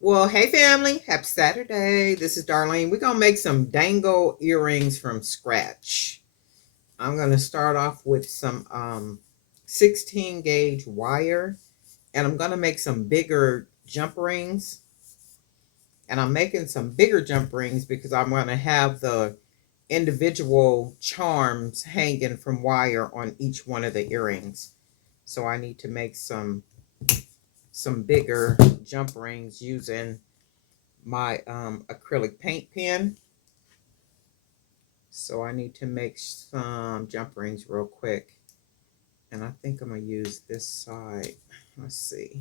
Well, hey family, happy Saturday. This is Darlene. We're gonna make some dangle earrings from scratch. I'm gonna start off with some 16 gauge wire, and I'm gonna make some bigger jump rings. And I'm making some bigger jump rings because I'm gonna have the individual charms hanging from wire on each one of the earrings. So I need to make some bigger jump rings using my acrylic paint pen. So I need to make some jump rings real quick. And I think I'm going to use this side. Let's see.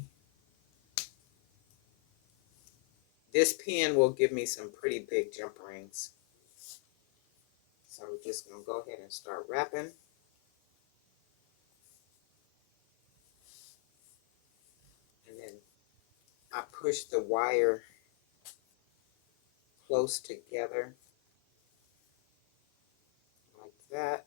This pen will give me some pretty big jump rings. So we're just going to go ahead and start wrapping. And then I push the wire close together like that.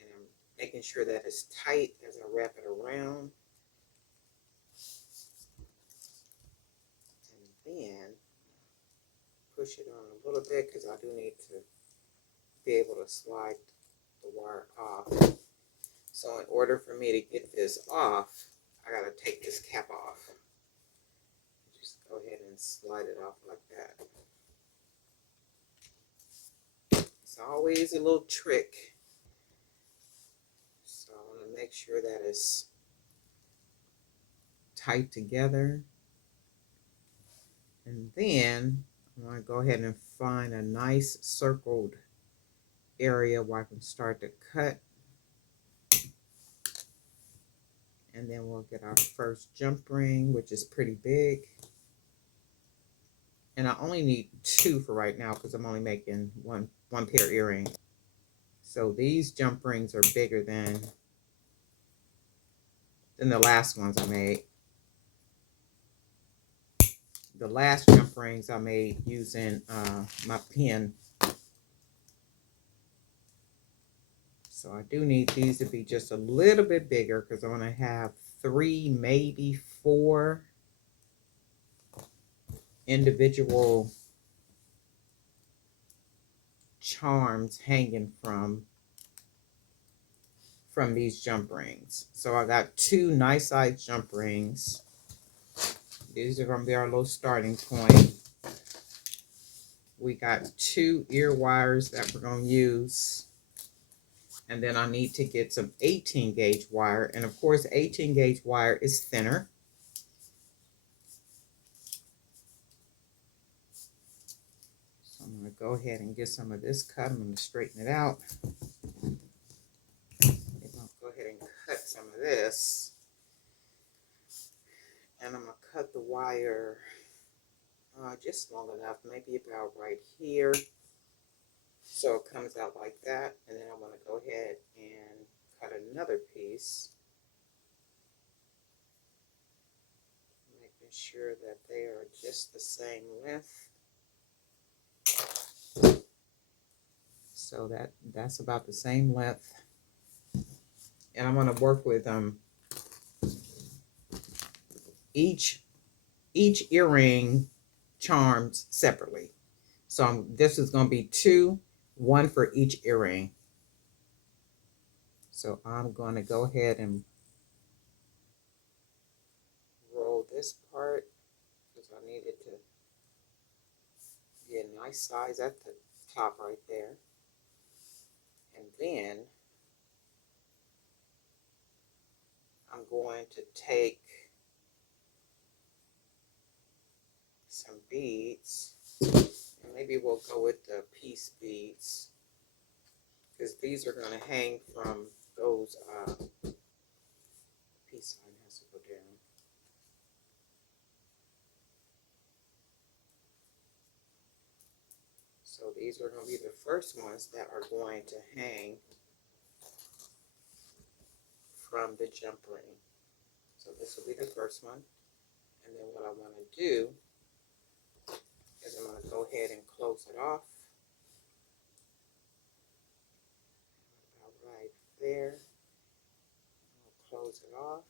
And I'm making sure that it's tight as I wrap it around. And then push it on a little bit because I do need to be able to slide the wire off. So in order for me to get this off, I gotta take this cap off. Just go ahead and slide it off like that. It's always a little trick. So I want to make sure that it's tight together. And then I'm gonna go ahead and find a nice circled area where I can start to cut. And then we'll get our first jump ring, which is pretty big. And I only need 2 for right now because I'm only making one pair of earrings. So these jump rings are bigger than the last ones I made. The last jump rings I made using my pen. So I do need these to be just a little bit bigger because I want to have 3, maybe 4 individual charms hanging from these jump rings. So I got 2 nice size jump rings. These are going to be our little starting point. We got 2 ear wires that we're going to use. And then I need to get some 18 gauge wire. And of course, 18 gauge wire is thinner. So I'm going to go ahead and get some of this cut. I'm going to straighten it out. I'm going to go ahead and cut some of this. And I'm going to cut the wire just long enough, maybe about right here. So it comes out like that. And then I'm going to go ahead and cut another piece. Making sure that they are just the same length. So that's about the same length. And I'm going to work with each earring charms separately. So this is going to be 2, 1 for each earring. So I'm going to go ahead and roll this part because I need it to be a nice size at the top right there. And then I'm going to take some beads, and maybe we'll go with the piece beads because these are going to hang from those piece line has to go down. So these are going to be the first ones that are going to hang from the jump ring. So this will be the first one. And then what I want to do is I'm going to go ahead and close it off. About right there. I'll close it off.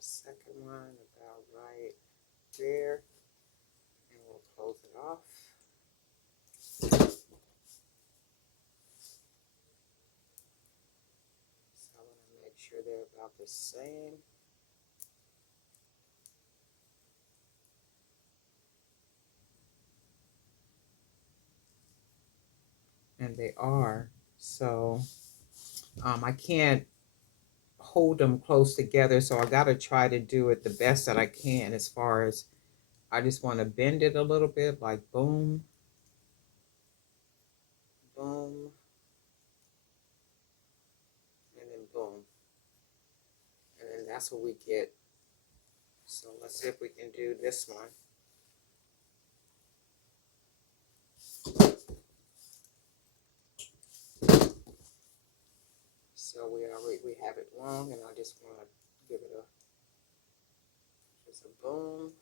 second one about right there, and we'll close it off. So I want to make sure they're about the same. And they are. So I can't hold them close together, so I got to try to do it the best that I can. As far as I just want to bend it a little bit, like boom, boom, and then boom, and then that's what we get. So let's see if we can do this one. So we have it long, and I just want to give it just a boom,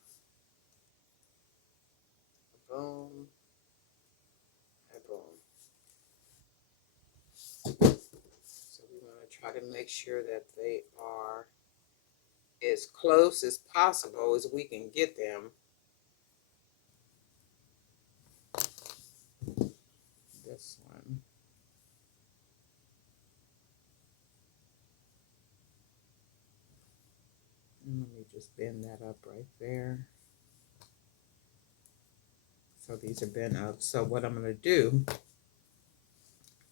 a boom, and a boom. So we want to try to make sure that they are as close as possible as we can get them. This one. And let me just bend that up right there. So these are bent up. So what I'm going to do,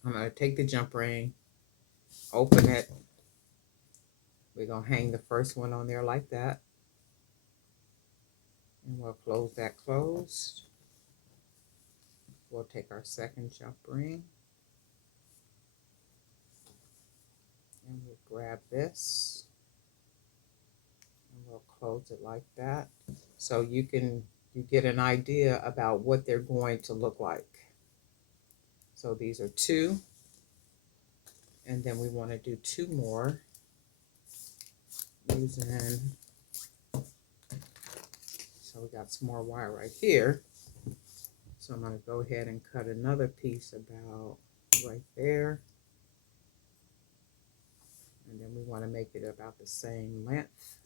I'm going to take the jump ring, open it. We're going to hang the first one on there like that. And we'll close that closed. We'll take our second jump ring. And we'll grab this. And we'll close it like that. So you get an idea about what they're going to look like. So these are two. And then we want to do two more using, so we got some more wire right here. So I'm going to go ahead and cut another piece about right there. And then we want to make it about the same length.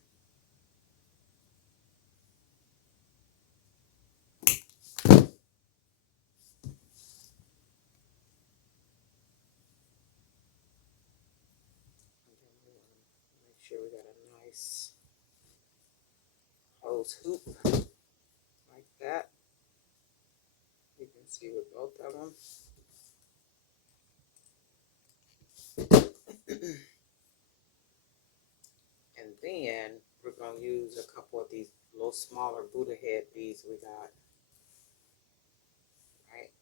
And then we want to make sure we got a nice closed hoop like that. You can see with both of them. And then we're going to use a couple of these little smaller Buddha head beads we got. Right?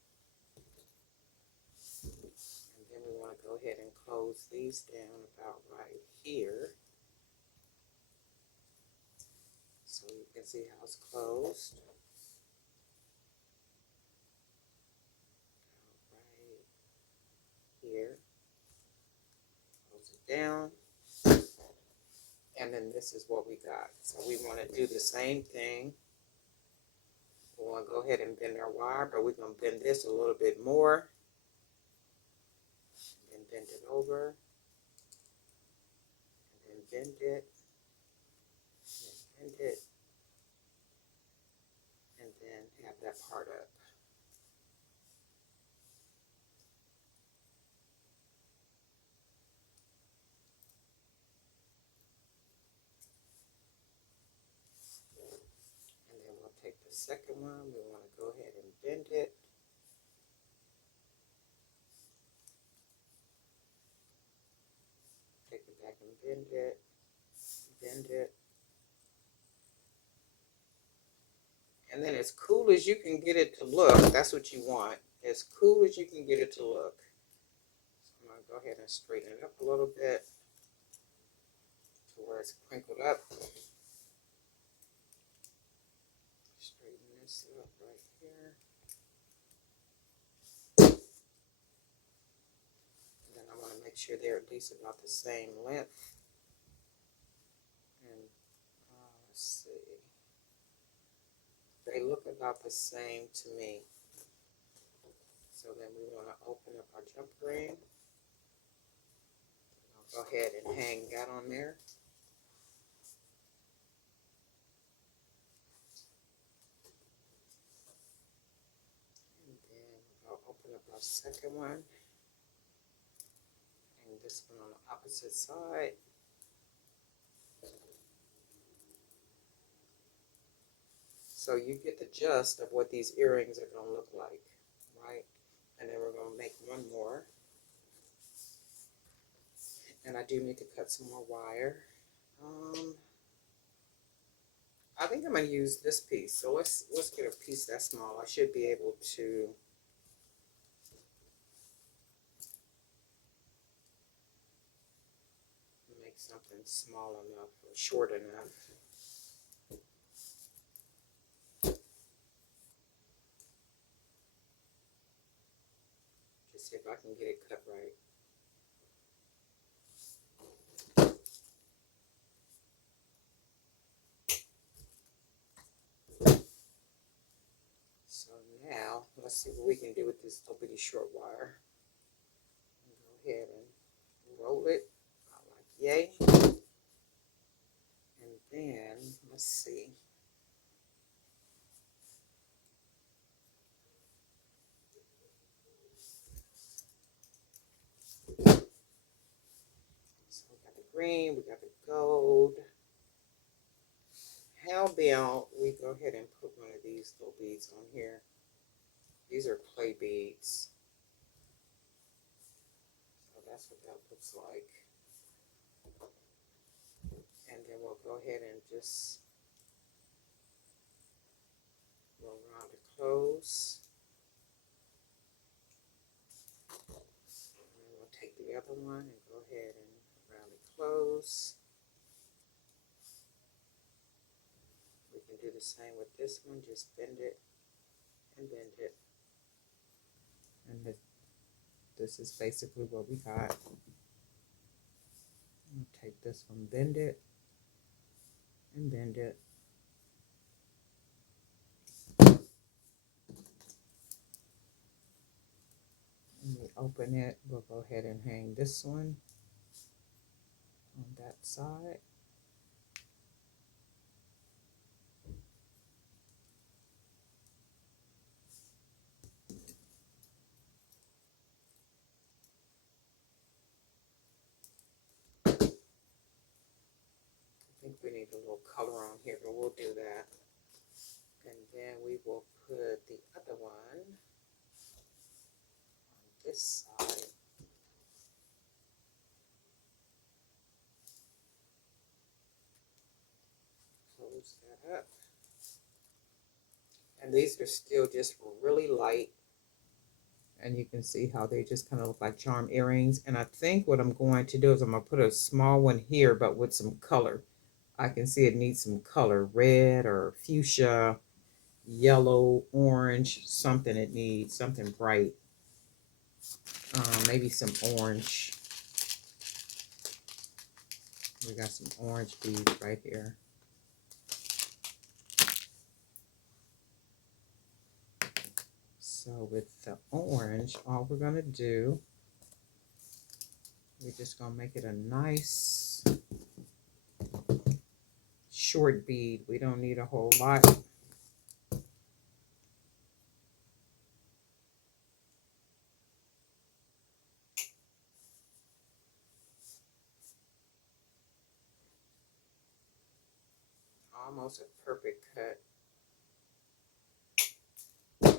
And then we want to go ahead and close these down about right here. So you can see how it's closed. Right here. Close it down. And then this is what we got. So we want to do the same thing. We want to go ahead and bend our wire, but we're going to bend this a little bit more. And bend it over. And then bend it. And then bend it. And then have that part up. And then we'll take the second one. We want to go ahead and bend it. Take it back and bend it. Bend it. And then as cool as you can get it to look, that's what you want. As cool as you can get it to look. So I'm going to go ahead and straighten it up a little bit to where it's crinkled up. Straighten this up right here. And then I want to make sure they're at least about the same length. And let's see. They look about the same to me. So then we want to open up our jump ring. I'll go ahead and hang that on there. our second one. And this one on the opposite side. So you get the gist of what these earrings are going to look like, right? And then we're going to make one more. And I do need to cut some more wire. I think I'm going to use this piece. So let's get a piece that small. I should be able to make something small enough or short enough. Just see if I can get it cut right. So now, let's see what we can do with this little bitty short wire. Go ahead and roll it. Like yay. And then, let's see. So we got the green, we got the gold. How about we go ahead and put one of these little beads on here. These are clay beads. So that's what that looks like. And then we'll go ahead and just roll around it close. And then we'll take the other one and go ahead and round it close. We can do the same with this one, just bend it and bend it. And this is basically what we got. I'll take this one, bend it, and bend it. And we open it, we'll go ahead and hang this one on that side. I think we need a little color on here, but we'll do that. And then we will put the other one on this side. Close that up. And these are still just really light. And you can see how they just kind of look like charm earrings. And I think what I'm going to do is I'm going to put a small one here, but with some color. I can see it needs some color, red or fuchsia, yellow, orange, something it needs, something bright. Maybe some orange. We got some orange beads right here. So with the orange, all we're going to do, we're just going to make it a nice short bead. We don't need a whole lot. Almost a perfect cut. And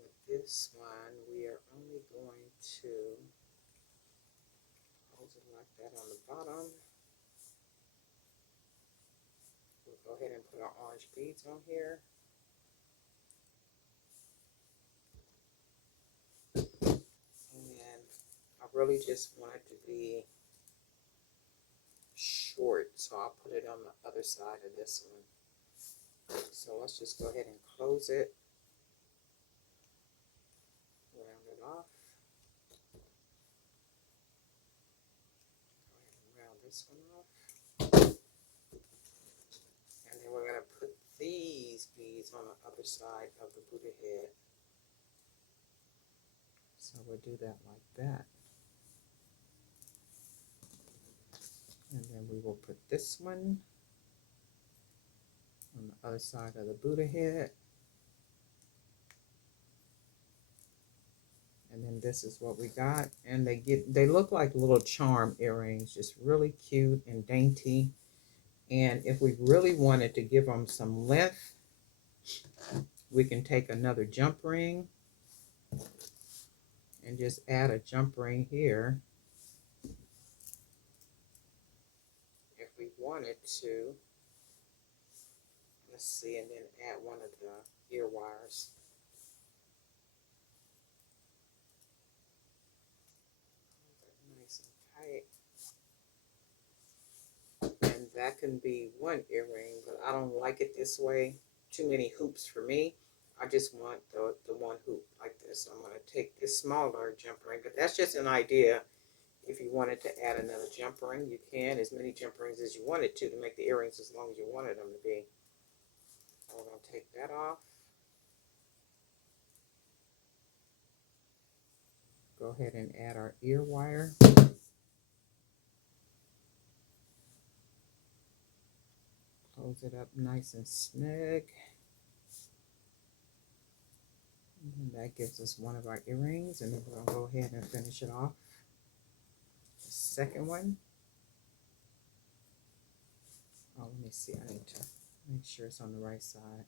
with this one, we are only going to hold it like that on the bottom. We'll go ahead and put our orange beads on here. And I really just want it to be short, so I'll put it on the other side of this one. So let's just go ahead and close it. Round it off. Go ahead and round this one off. And then we're going to put these beads on the other side of the Buddha head. So we'll do that like that. And then we will put this one on the other side of the Buddha head. And then this is what we got. And they look like little charm earrings, just really cute and dainty. And if we really wanted to give them some length, we can take another jump ring and just add a jump ring here if we wanted to. Let's see, and then add one of the ear wires. Nice and tight. And that can be one earring, but I don't like it this way. Too many hoops for me. I just want the one hoop like this. I'm going to take this smaller jump ring, but that's just an idea. If you wanted to add another jump ring, you can. As many jump rings as you wanted to make the earrings as long as you wanted them to be. I'm going to take that off. Go ahead and add our ear wire. Close it up nice and snug. And that gives us one of our earrings, and then we're going to go ahead and finish it off. The second one. Oh, let me see. I need to make sure it's on the right side.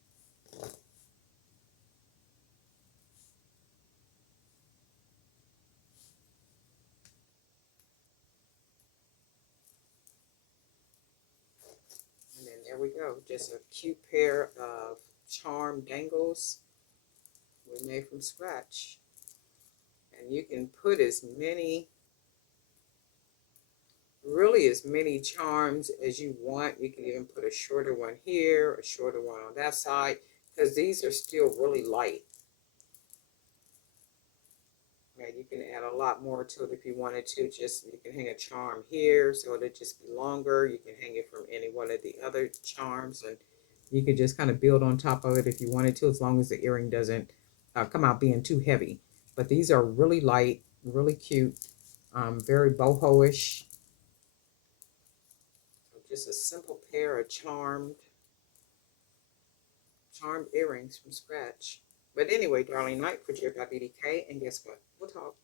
And then there we go. Just a cute pair of charm dangles we made from scratch. And you can put as many, really as many charms as you want. You can even put a shorter one here, a shorter one on that side, because these are still really light. And you can add a lot more to it if you wanted to. Just you can hang a charm here, so it'll just be longer. You can hang it from any one of the other charms, and you could just kind of build on top of it if you wanted to, as long as the earring doesn't come out being too heavy. But these are really light, really cute, very boho-ish. So just a simple pair of charmed earrings from scratch. But anyway, darling, night for J by BDK, and guess what? We'll talk.